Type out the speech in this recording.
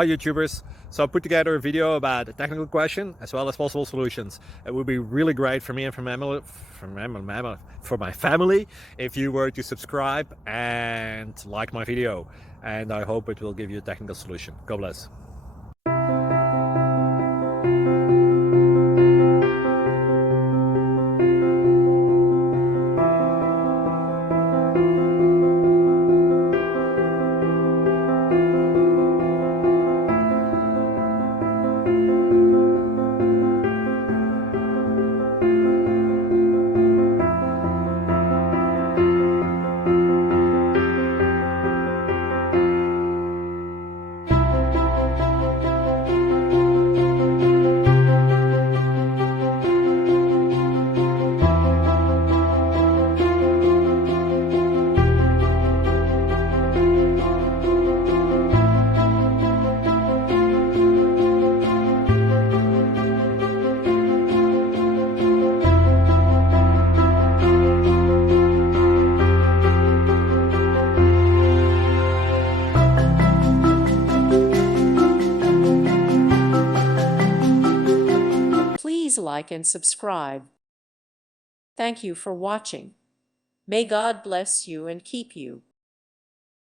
Hi YouTubers. So I put together a video about a technical question as well as possible solutions. It would be really great for me and for my family if you were to subscribe and like my video. And I hope it will give you a technical solution. God bless. Please like and subscribe. Thank you for watching. May God bless you and keep you.